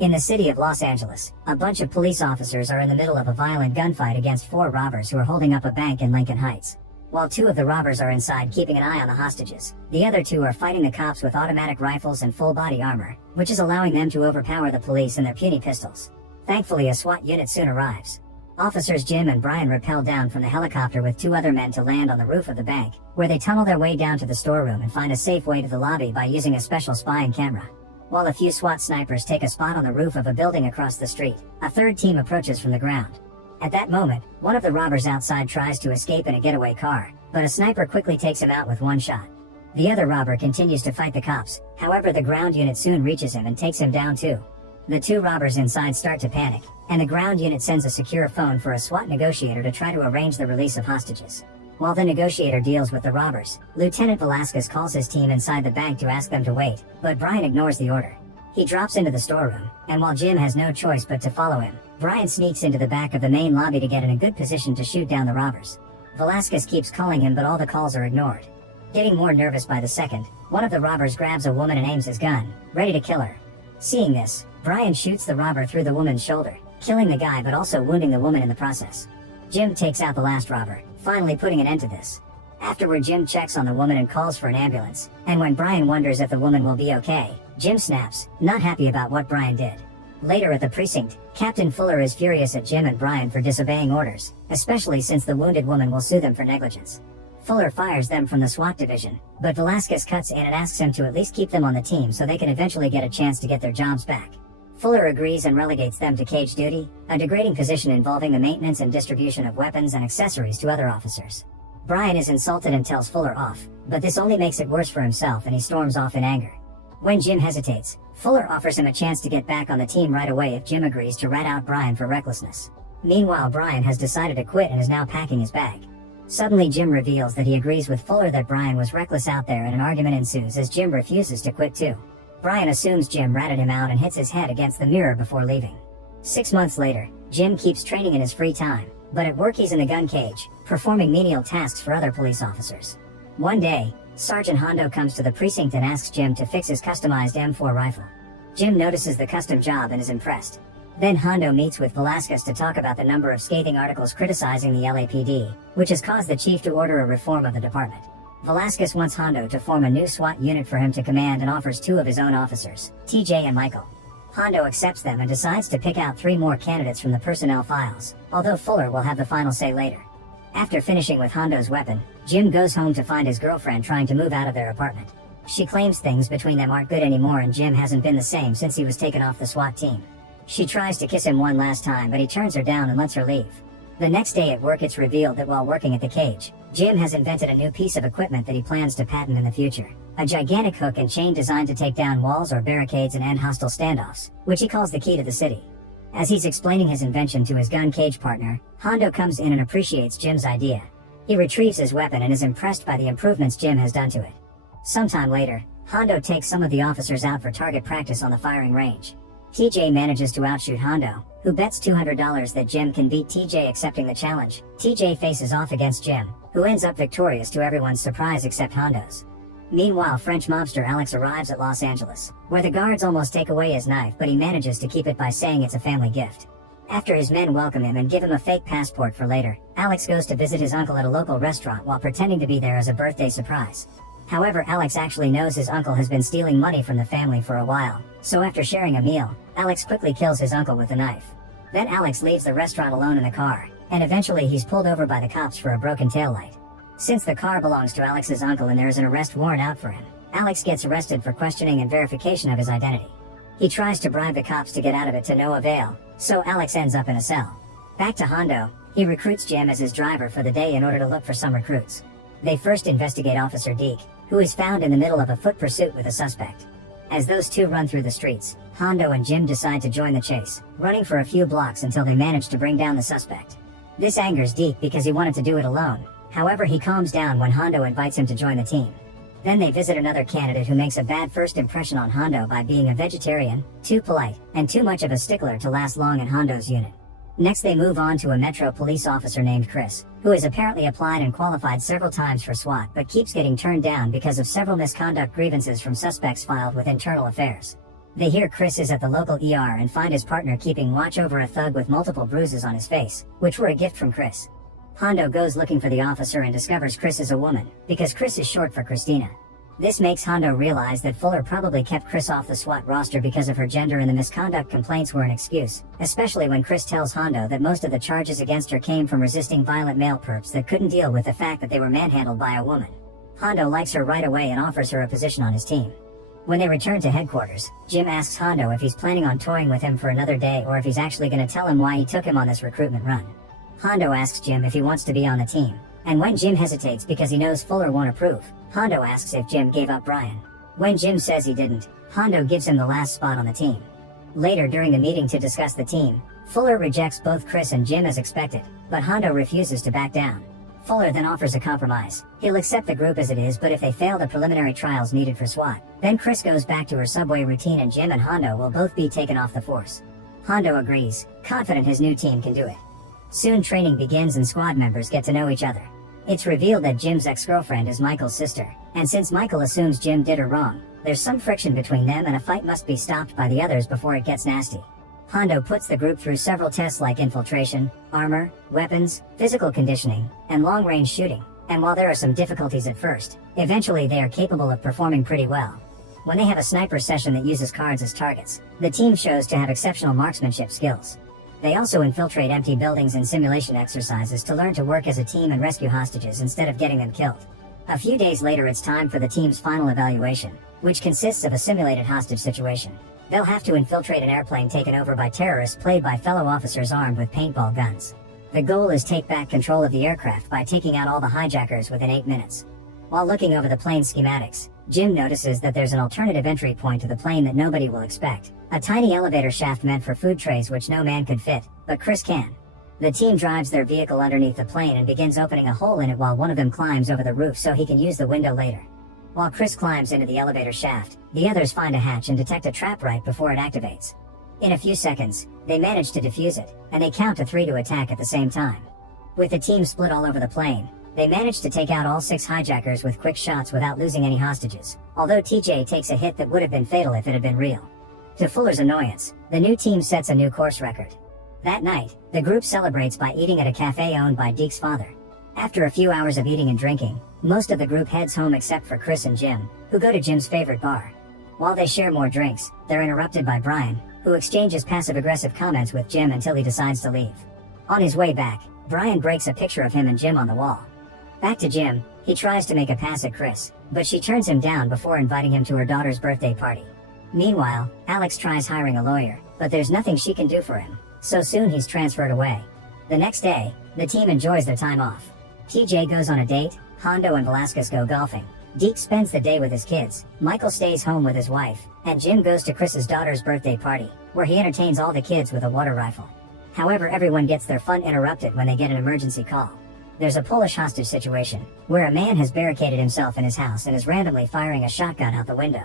In the city of Los Angeles, a bunch of police officers are in the middle of a violent gunfight against 4 robbers who are holding up a bank in Lincoln Heights. While 2 of the robbers are inside keeping an eye on the hostages, the other 2 are fighting the cops with automatic rifles and full body armor, which is allowing them to overpower the police and their puny pistols. Thankfully, a SWAT unit soon arrives. Officers Jim and Brian rappel down from the helicopter with 2 other men to land on the roof of the bank, where they tunnel their way down to the storeroom and find a safe way to the lobby by using a special spying camera. While a few SWAT snipers take a spot on the roof of a building across the street, a third team approaches from the ground. At that moment, one of the robbers outside tries to escape in a getaway car, but a sniper quickly takes him out with 1 shot. The other robber continues to fight the cops, however the ground unit soon reaches him and takes him down too. The 2 robbers inside start to panic, and the ground unit sends a secure phone for a SWAT negotiator to try to arrange the release of hostages. While the negotiator deals with the robbers, Lieutenant Velasquez calls his team inside the bank to ask them to wait, but Brian ignores the order. He drops into the storeroom, and while Jim has no choice but to follow him, Brian sneaks into the back of the main lobby to get in a good position to shoot down the robbers. Velasquez keeps calling him, but all the calls are ignored. Getting more nervous by the second, one of the robbers grabs a woman and aims his gun, ready to kill her. Seeing this, Brian shoots the robber through the woman's shoulder, killing the guy but also wounding the woman in the process. Jim takes out the last robber, finally putting an end to this. Afterward, Jim checks on the woman and calls for an ambulance, and when Brian wonders if the woman will be okay, Jim snaps, not happy about what Brian did. Later at the precinct, Captain Fuller is furious at Jim and Brian for disobeying orders, especially since the wounded woman will sue them for negligence. Fuller fires them from the SWAT division, but Velasquez cuts in and asks him to at least keep them on the team so they can eventually get a chance to get their jobs back. Fuller agrees and relegates them to cage duty, a degrading position involving the maintenance and distribution of weapons and accessories to other officers. Brian is insulted and tells Fuller off, but this only makes it worse for himself and he storms off in anger. When Jim hesitates, Fuller offers him a chance to get back on the team right away if Jim agrees to rat out Brian for recklessness. Meanwhile, Brian has decided to quit and is now packing his bag. Suddenly, Jim reveals that he agrees with Fuller that Brian was reckless out there, and an argument ensues as Jim refuses to quit too. Brian assumes Jim ratted him out and hits his head against the mirror before leaving. 6 months later, Jim keeps training in his free time, but at work he's in the gun cage, performing menial tasks for other police officers. One day, Sergeant Hondo comes to the precinct and asks Jim to fix his customized M4 rifle. Jim notices the custom job and is impressed. Then Hondo meets with Velasquez to talk about the number of scathing articles criticizing the LAPD, which has caused the chief to order a reform of the department. Velasquez wants Hondo to form a new SWAT unit for him to command and offers 2 of his own officers, TJ and Michael. Hondo accepts them and decides to pick out 3 more candidates from the personnel files, although Fuller will have the final say later. After finishing with Hondo's weapon, Jim goes home to find his girlfriend trying to move out of their apartment. She claims things between them aren't good anymore and Jim hasn't been the same since he was taken off the SWAT team. She tries to kiss him one last time, but he turns her down and lets her leave. The next day at work, it's revealed that while working at the cage, Jim has invented a new piece of equipment that he plans to patent in the future. A gigantic hook and chain designed to take down walls or barricades and end hostile standoffs, which he calls the key to the city. As he's explaining his invention to his gun cage partner, Hondo comes in and appreciates Jim's idea. He retrieves his weapon and is impressed by the improvements Jim has done to it. Sometime later, Hondo takes some of the officers out for target practice on the firing range. TJ manages to outshoot Hondo, who bets $200 that Jim can beat TJ, accepting the challenge. TJ faces off against Jim, who ends up victorious to everyone's surprise except Hondo's. Meanwhile, French mobster Alex arrives at Los Angeles, where the guards almost take away his knife, but he manages to keep it by saying it's a family gift. After his men welcome him and give him a fake passport for later, Alex goes to visit his uncle at a local restaurant while pretending to be there as a birthday surprise. However, Alex actually knows his uncle has been stealing money from the family for a while, so after sharing a meal, Alex quickly kills his uncle with a knife. Then Alex leaves the restaurant alone in the car, and eventually he's pulled over by the cops for a broken taillight. Since the car belongs to Alex's uncle and there is an arrest warrant out for him, Alex gets arrested for questioning and verification of his identity. He tries to bribe the cops to get out of it to no avail, so Alex ends up in a cell. Back to Hondo, he recruits Jim as his driver for the day in order to look for some recruits. They first investigate Officer Deke, who is found in the middle of a foot pursuit with a suspect. As those two run through the streets, Hondo and Jim decide to join the chase, running for a few blocks until they manage to bring down the suspect. This angers Deke because he wanted to do it alone. However, he calms down when Hondo invites him to join the team. Then they visit another candidate who makes a bad first impression on Hondo by being a vegetarian, too polite, and too much of a stickler to last long in Hondo's unit. Next they move on to a Metro police officer named Chris, who has apparently applied and qualified several times for SWAT but keeps getting turned down because of several misconduct grievances from suspects filed with Internal Affairs. They hear Chris is at the local ER and find his partner keeping watch over a thug with multiple bruises on his face, which were a gift from Chris. Hondo goes looking for the officer and discovers Chris is a woman, because Chris is short for Christina. This makes Hondo realize that Fuller probably kept Chris off the SWAT roster because of her gender, and the misconduct complaints were an excuse, especially when Chris tells Hondo that most of the charges against her came from resisting violent male perps that couldn't deal with the fact that they were manhandled by a woman. Hondo likes her right away and offers her a position on his team. When they return to headquarters, Jim asks Hondo if he's planning on touring with him for another day or if he's actually going to tell him why he took him on this recruitment run. Hondo asks Jim if he wants to be on the team, and when Jim hesitates because he knows Fuller won't approve, Hondo asks if Jim gave up Brian. When Jim says he didn't, Hondo gives him the last spot on the team. Later during the meeting to discuss the team, Fuller rejects both Chris and Jim as expected, but Hondo refuses to back down. Fuller then offers a compromise. He'll accept the group as it is, but if they fail the preliminary trials needed for SWAT, then Chris goes back to her subway routine and Jim and Hondo will both be taken off the force. Hondo agrees, confident his new team can do it. Soon training begins and squad members get to know each other. It's revealed that Jim's ex-girlfriend is Michael's sister, and since Michael assumes Jim did her wrong, there's some friction between them and a fight must be stopped by the others before it gets nasty. Hondo puts the group through several tests like infiltration, armor, weapons, physical conditioning, and long-range shooting, and while there are some difficulties at first, eventually they are capable of performing pretty well. When they have a sniper session that uses cards as targets, the team shows to have exceptional marksmanship skills. They also infiltrate empty buildings and simulation exercises to learn to work as a team and rescue hostages instead of getting them killed. A few days later it's time for the team's final evaluation, which consists of a simulated hostage situation. They'll have to infiltrate an airplane taken over by terrorists played by fellow officers armed with paintball guns. The goal is take back control of the aircraft by taking out all the hijackers within 8 minutes. While looking over the plane schematics, Jim notices that there's an alternative entry point to the plane that nobody will expect. A tiny elevator shaft meant for food trays which no man could fit, but Chris can. The team drives their vehicle underneath the plane and begins opening a hole in it while one of them climbs over the roof so he can use the window later. While Chris climbs into the elevator shaft, the others find a hatch and detect a trap right before it activates. In a few seconds, they manage to defuse it, and they count to 3 to attack at the same time. With the team split all over the plane, they manage to take out all 6 hijackers with quick shots without losing any hostages, although TJ takes a hit that would have been fatal if it had been real. To Fuller's annoyance, the new team sets a new course record. That night, the group celebrates by eating at a cafe owned by Deke's father. After a few hours of eating and drinking, most of the group heads home except for Chris and Jim, who go to Jim's favorite bar. While they share more drinks, they're interrupted by Brian, who exchanges passive-aggressive comments with Jim until he decides to leave. On his way back, Brian breaks a picture of him and Jim on the wall. Back to Jim, he tries to make a pass at Chris, but she turns him down before inviting him to her daughter's birthday party. Meanwhile, Alex tries hiring a lawyer, but there's nothing she can do for him, so soon he's transferred away. The next day, the team enjoys their time off. TJ goes on a date, Hondo and Velasquez go golfing. Deke spends the day with his kids, Michael stays home with his wife, and Jim goes to Chris's daughter's birthday party, where he entertains all the kids with a water rifle. However, everyone gets their fun interrupted when they get an emergency call. There's a Polish hostage situation, where a man has barricaded himself in his house and is randomly firing a shotgun out the window.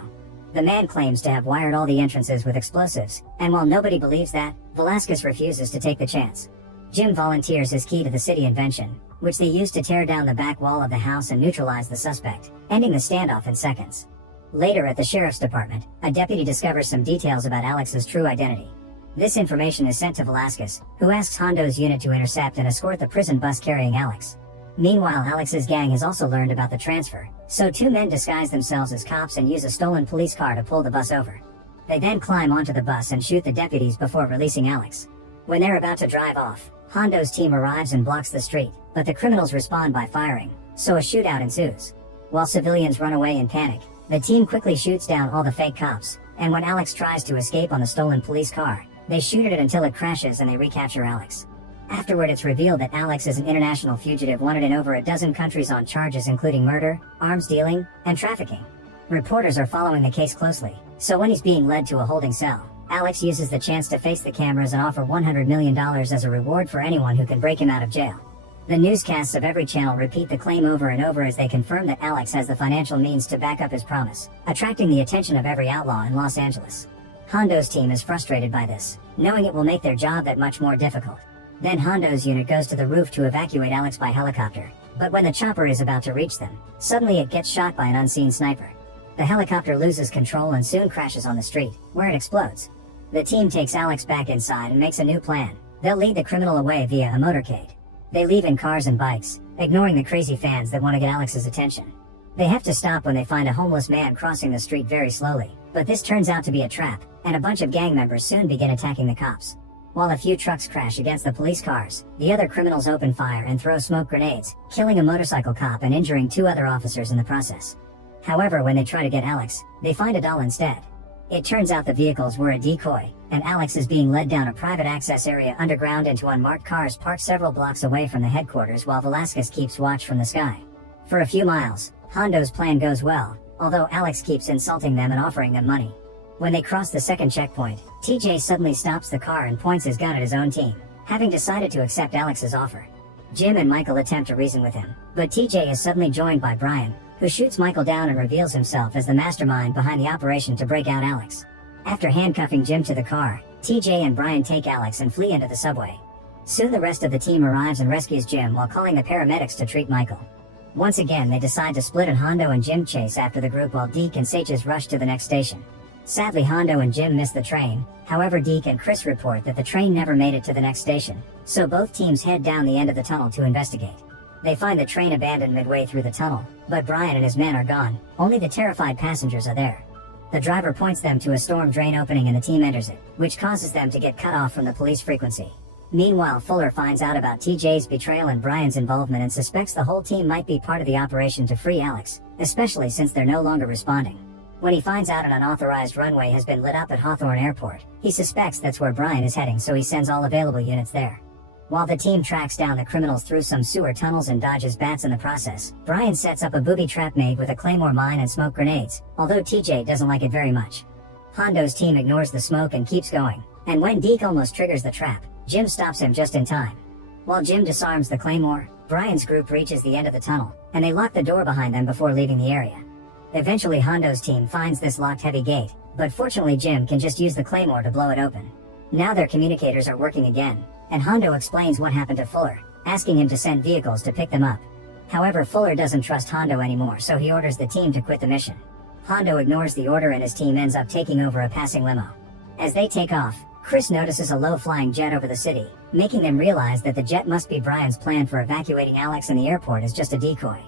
The man claims to have wired all the entrances with explosives, and while nobody believes that, Velasquez refuses to take the chance. Jim volunteers his key to the city invention, which they use to tear down the back wall of the house and neutralize the suspect, ending the standoff in seconds. Later at the sheriff's department, a deputy discovers some details about Alex's true identity. This information is sent to Velasquez, who asks Hondo's unit to intercept and escort the prison bus carrying Alex. Meanwhile, Alex's gang has also learned about the transfer, so 2 men disguise themselves as cops and use a stolen police car to pull the bus over. They then climb onto the bus and shoot the deputies before releasing Alex. When they're about to drive off, Hondo's team arrives and blocks the street, but the criminals respond by firing, so a shootout ensues. While civilians run away in panic, the team quickly shoots down all the fake cops, and when Alex tries to escape on the stolen police car, they shoot at it until it crashes and they recapture Alex. Afterward, it's revealed that Alex is an international fugitive wanted in over a dozen countries on charges including murder, arms dealing, and trafficking. Reporters are following the case closely, so when he's being led to a holding cell, Alex uses the chance to face the cameras and offer $100 million as a reward for anyone who can break him out of jail. The newscasts of every channel repeat the claim over and over as they confirm that Alex has the financial means to back up his promise, attracting the attention of every outlaw in Los Angeles. Hondo's team is frustrated by this, knowing it will make their job that much more difficult. Then Hondo's unit goes to the roof to evacuate Alex by helicopter, but when the chopper is about to reach them, suddenly it gets shot by an unseen sniper. The helicopter loses control and soon crashes on the street, where it explodes. The team takes Alex back inside and makes a new plan. They'll lead the criminal away via a motorcade. They leave in cars and bikes, ignoring the crazy fans that want to get Alex's attention. They have to stop when they find a homeless man crossing the street very slowly, but this turns out to be a trap, and a bunch of gang members soon begin attacking the cops. While a few trucks crash against the police cars, the other criminals open fire and throw smoke grenades, killing a motorcycle cop and injuring 2 other officers in the process. However, when they try to get Alex, they find a doll instead. It turns out the vehicles were a decoy, and Alex is being led down a private access area underground into unmarked cars parked several blocks away from the headquarters while Velasquez keeps watch from the sky. For a few miles, Hondo's plan goes well, although Alex keeps insulting them and offering them money. When they cross the second checkpoint, TJ suddenly stops the car and points his gun at his own team, having decided to accept Alex's offer. Jim and Michael attempt to reason with him, but TJ is suddenly joined by Brian, who shoots Michael down and reveals himself as the mastermind behind the operation to break out Alex. After handcuffing Jim to the car, TJ and Brian take Alex and flee into the subway. Soon the rest of the team arrives and rescues Jim while calling the paramedics to treat Michael. Once again they decide to split and Hondo and Jim chase after the group while Deke and Sages rush to the next station. Sadly, Hondo and Jim miss the train, however Deke and Chris report that the train never made it to the next station, so both teams head down the end of the tunnel to investigate. They find the train abandoned midway through the tunnel, but Brian and his men are gone, only the terrified passengers are there. The driver points them to a storm drain opening and the team enters it, which causes them to get cut off from the police frequency. Meanwhile, Fuller finds out about TJ's betrayal and Brian's involvement and suspects the whole team might be part of the operation to free Alex, especially since they're no longer responding. When he finds out an unauthorized runway has been lit up at Hawthorne Airport, he suspects that's where Brian is heading, so he sends all available units there. While the team tracks down the criminals through some sewer tunnels and dodges bats in the process, Brian sets up a booby trap made with a claymore mine and smoke grenades, although TJ doesn't like it very much. Hondo's team ignores the smoke and keeps going, and when Deke almost triggers the trap, Jim stops him just in time. While Jim disarms the claymore, Brian's group reaches the end of the tunnel, and they lock the door behind them before leaving the area. Eventually Hondo's team finds this locked heavy gate, but fortunately Jim can just use the claymore to blow it open. Now their communicators are working again, and Hondo explains what happened to Fuller, asking him to send vehicles to pick them up. However, Fuller doesn't trust Hondo anymore, so he orders the team to quit the mission. Hondo ignores the order and his team ends up taking over a passing limo. As they take off, Chris notices a low-flying jet over the city, making them realize that the jet must be Brian's plan for evacuating Alex and the airport is just a decoy.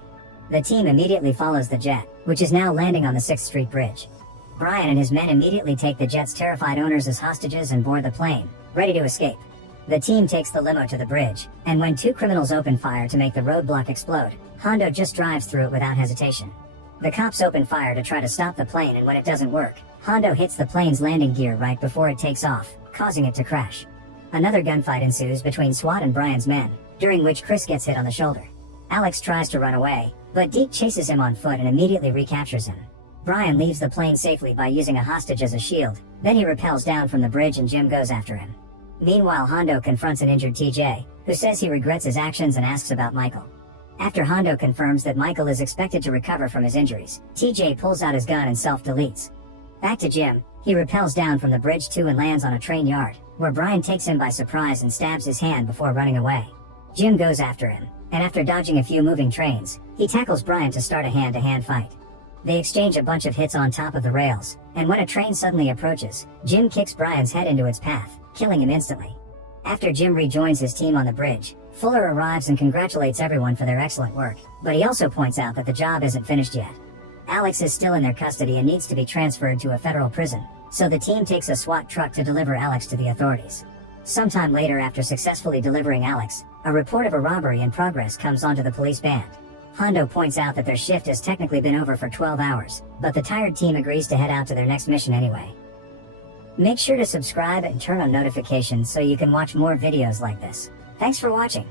The team immediately follows the jet, which is now landing on the 6th Street Bridge. Brian and his men immediately take the jet's terrified owners as hostages and board the plane, ready to escape. The team takes the limo to the bridge, and when 2 criminals open fire to make the roadblock explode, Hondo just drives through it without hesitation. The cops open fire to try to stop the plane, and when it doesn't work, Hondo hits the plane's landing gear right before it takes off, causing it to crash. Another gunfight ensues between SWAT and Brian's men, during which Chris gets hit on the shoulder. Alex tries to run away, but Deke chases him on foot and immediately recaptures him. Brian leaves the plane safely by using a hostage as a shield, then he rappels down from the bridge and Jim goes after him. Meanwhile, Hondo confronts an injured TJ, who says he regrets his actions and asks about Michael. After Hondo confirms that Michael is expected to recover from his injuries, TJ pulls out his gun and self-deletes. Back to Jim, he rappels down from the bridge too and lands on a train yard, where Brian takes him by surprise and stabs his hand before running away. Jim goes after him, and after dodging a few moving trains, he tackles Brian to start a hand-to-hand fight. They exchange a bunch of hits on top of the rails, and when a train suddenly approaches, Jim kicks Brian's head into its path, killing him instantly. After Jim rejoins his team on the bridge, Fuller arrives and congratulates everyone for their excellent work, but he also points out that the job isn't finished yet. Alex is still in their custody and needs to be transferred to a federal prison, so the team takes a SWAT truck to deliver Alex to the authorities. Sometime later, after successfully delivering Alex, a report of a robbery in progress comes onto the police band. Hondo points out that their shift has technically been over for 12 hours, but the tired team agrees to head out to their next mission anyway. Make sure to subscribe and turn on notifications so you can watch more videos like this. Thanks for watching.